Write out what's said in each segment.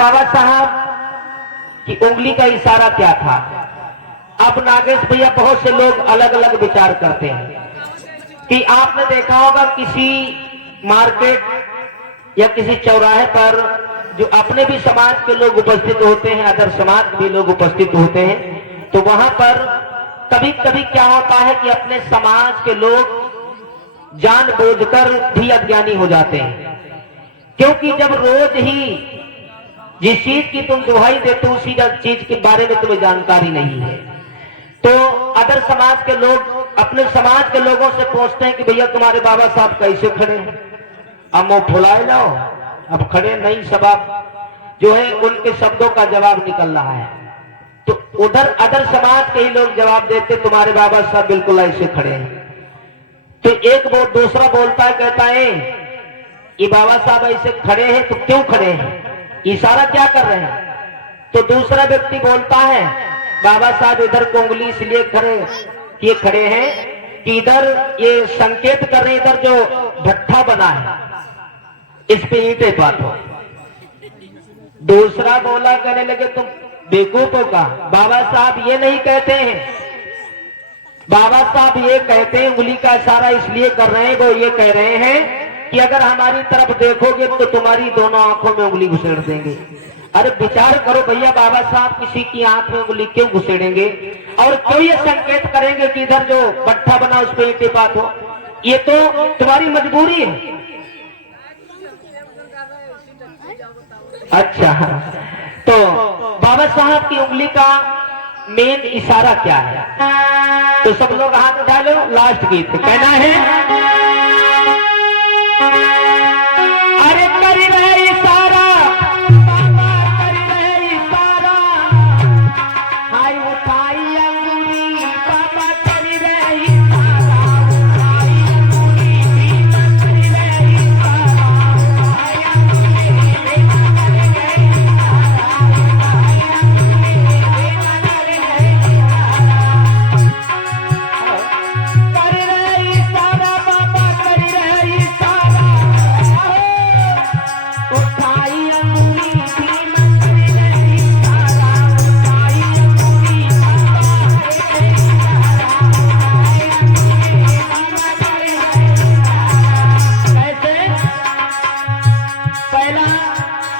बाबा साहब की उंगली का इशारा क्या था। अब नागेश भैया बहुत से लोग अलग अलग विचार करते हैं कि आपने देखा होगा किसी मार्केट या किसी चौराहे पर जो अपने भी समाज के लोग उपस्थित होते हैं, अदर समाज के भी लोग उपस्थित होते हैं, तो वहां पर कभी कभी क्या होता है कि अपने समाज के लोग जानबूझकर भी अज्ञानी हो जाते हैं, क्योंकि जब रोज ही जिस चीज की तुम दुहाई देते हो उसी चीज के बारे में तुम्हें जानकारी नहीं है, तो अदर समाज के लोग अपने समाज के लोगों से पूछते हैं कि भैया तुम्हारे बाबा साहब कैसे खड़े हैं, अब मुंह फुलाए जाओ, अब खड़े नहीं, सब जो है उनके शब्दों का जवाब निकल रहा है। तो उधर अदर समाज के ही लोग जवाब देते तुम्हारे बाबा साहब बिल्कुल ऐसे खड़े हैं। तो एक दूसरा बोलता है, कहता है ये बाबा साहब ऐसे खड़े हैं तो क्यों खड़े हैं, इशारा क्या कर रहे हैं। तो दूसरा व्यक्ति बोलता है बाबा साहब इधर को उंगली इसलिए खड़े हैं कि इधर ये संकेत कर रहे हैं, इधर जो भट्ठा बना है इस पे ईंटें पाथो। दूसरा बोला, कहने लगे तुम बेवकूफों का, बाबा साहब ये नहीं कहते हैं, बाबा साहब ये कहते हैं, उंगली का इशारा इसलिए कर रहे हैं, वो ये कह रहे हैं कि अगर हमारी तरफ देखोगे तो तुम्हारी दोनों आंखों में उंगली घुसेड़ देंगे। अरे विचार करो भैया, बाबा साहब किसी की आंख में उंगली क्यों घुसेड़ेंगे और क्यों ये संकेत करेंगे कि इधर जो भट्ठा बना उस पर ईंटें पाथो, ये तो तुम्हारी मजबूरी है। अच्छा, तो बाबा साहब की उंगली का मेन इशारा क्या है, तो सब लोग हाथ उठा लो, लास्ट गीत कहना है। अरे कर रहे इशारा बाबा, कर रहे इशारा, हाय उठाई अंगुली बाबा, कर रहे इशारा, उठाई अंगुली भीमा, कर रहे इशारा, उठाई अंगुली भीमा, कर रहे इशारा, उठाई अंगुली भीमा, कर रहे इशारा, बाबा कर रहे इशारा, उठाई अंगुली भीमा, कर रहे इशारा, उठाई अंगुली बाबा कर रहे इशारा, उठाई अंगुली भीमा, कर रहे इशारा। कैसे? पहला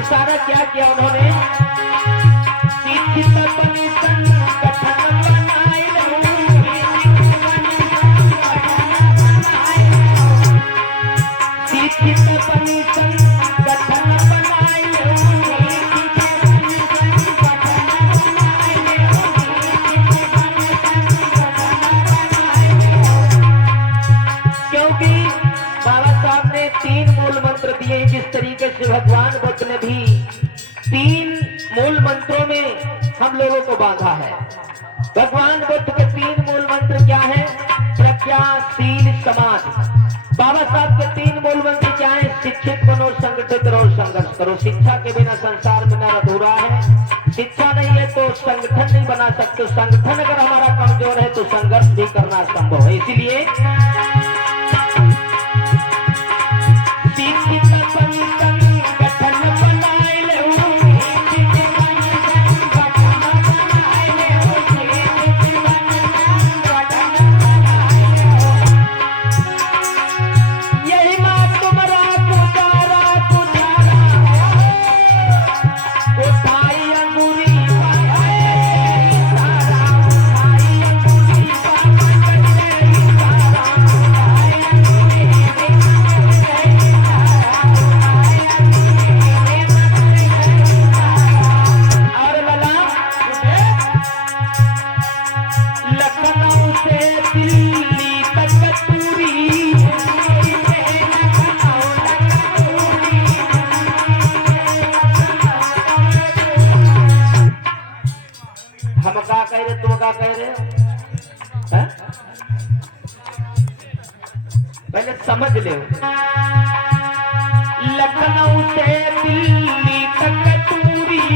इशारा क्या किया उन्होंने, शिक्षित बनी संगठन बनाए रहूंगी, शिक्षित बनी संगठन बनाए रहूंगी, क्योंकि बाबा साहब ने 3 मूल मंत्र दिए, जिस तरीके से भगवान बुद्ध ने भी 3 मूल मंत्रों में हम लोगों को बांधा है। भगवान बुद्ध के 3 मूल मंत्र क्या है, प्रज्ञा, शील, समाधि। बाबा साहब के 3 मूल मंत्र क्या है, शिक्षित बनो, संगठित रहो, संघर्ष करो। शिक्षा के बिना संसार बिना अधूरा है, शिक्षा नहीं है तो संगठन नहीं बना सकते, संगठन अगर हमारा कमजोर है तो संघर्ष भी करना संभव है। इसीलिए हम क्या कह रहे, तुम क्या कह रहे हो, पहले समझ ले। लखनऊ से दिल्ली तक दूरी,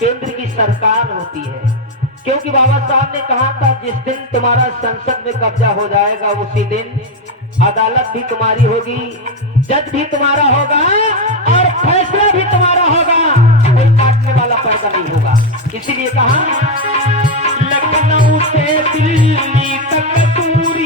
केंद्र की सरकार होती है। क्योंकि बाबा साहब ने कहा था जिस दिन तुम्हारा संसद में कब्जा हो जाएगा उसी दिन अदालत भी तुम्हारी होगी, जज भी तुम्हारा होगा और फैसला भी तुम्हारा होगा, कोई काटने वाला पैदा नहीं होगा। इसीलिए कहा लखनऊ से दिल्ली तक दूरी,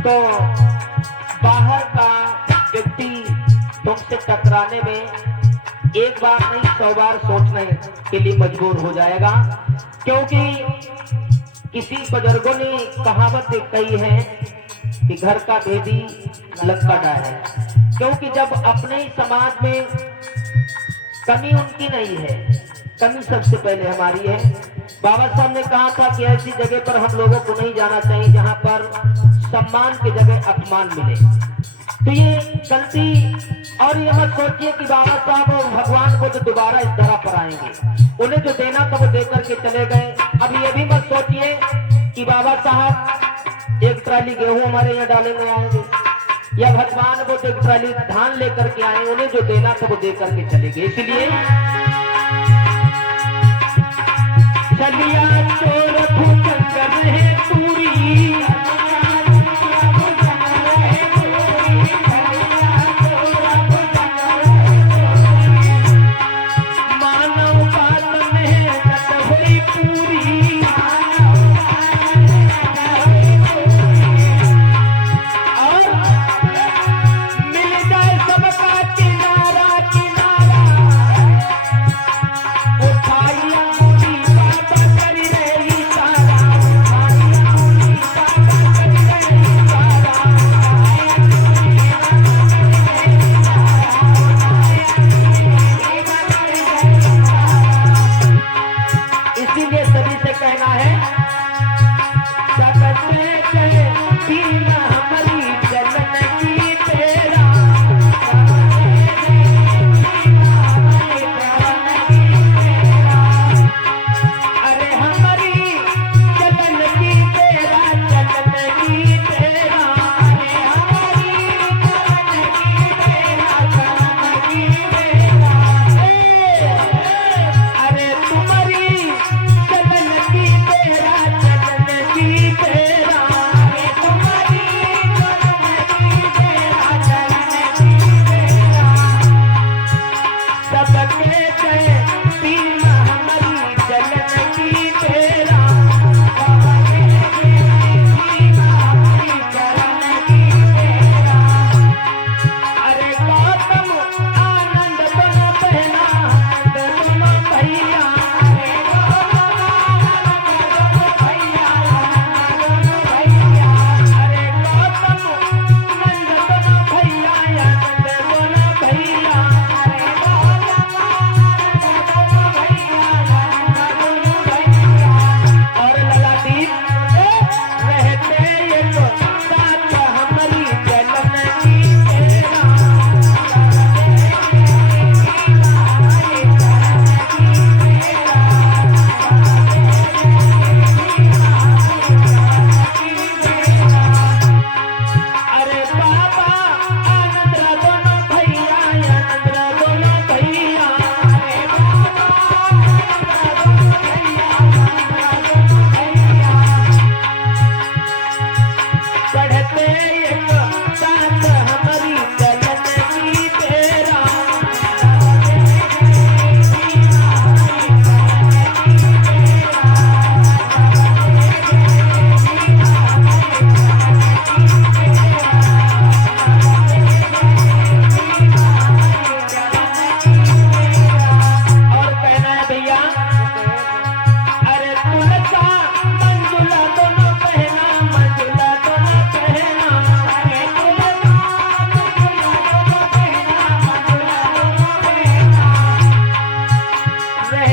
तो बाहर का व्यक्ति तुमसे टकराने में एक बार नहीं 100 बार सोचने के लिए मजबूर हो जाएगा। क्योंकि किसी बुजुर्गों ने कहावत कही है कि घर का भेदी लक्कड़ा है। क्योंकि जब अपने समाज में कमी उनकी नहीं है, कमी सबसे पहले हमारी है। बाबा साहब ने कहा था कि ऐसी जगह पर हम लोगों को नहीं जाना चाहिए जहां पर सम्मान की जगह अपमान मिले। तो ये गलती, और ये मत सोचिए कि बाबा साहब और भगवान को तो दोबारा इस धरा पर आएंगे, उन्हें जो देना था वो दे करके चले गए। अब ये भी मत सोचिए कि बाबा साहब एक ट्राली गेहूं हमारे यहाँ डालेंगे आएंगे, या भगवान को एक ट्राली धान लेकर के आए, उन्हें जो देना था वो दे करके चले गए। इसलिए चलिया चोर भूजन कर रहे पूरी, मानव बात मेहनत हुई पूरी, और मिल जाए सबका किनारा किनारा,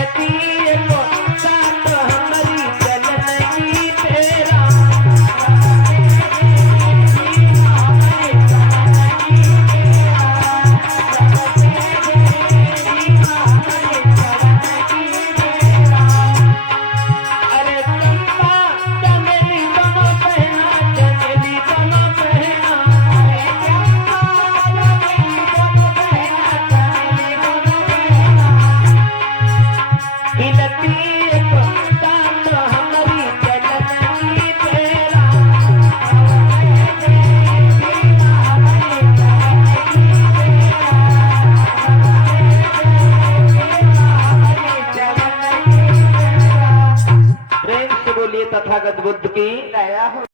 हिलती को साथ हमारी चलन की तेरा अरे चंपा चमेली दोनों पहना चमेली दोनों पहना हिलती को साथ हमारी चलन की तेरा प्रेम से बोलिए तथागत बुद्ध की दया हो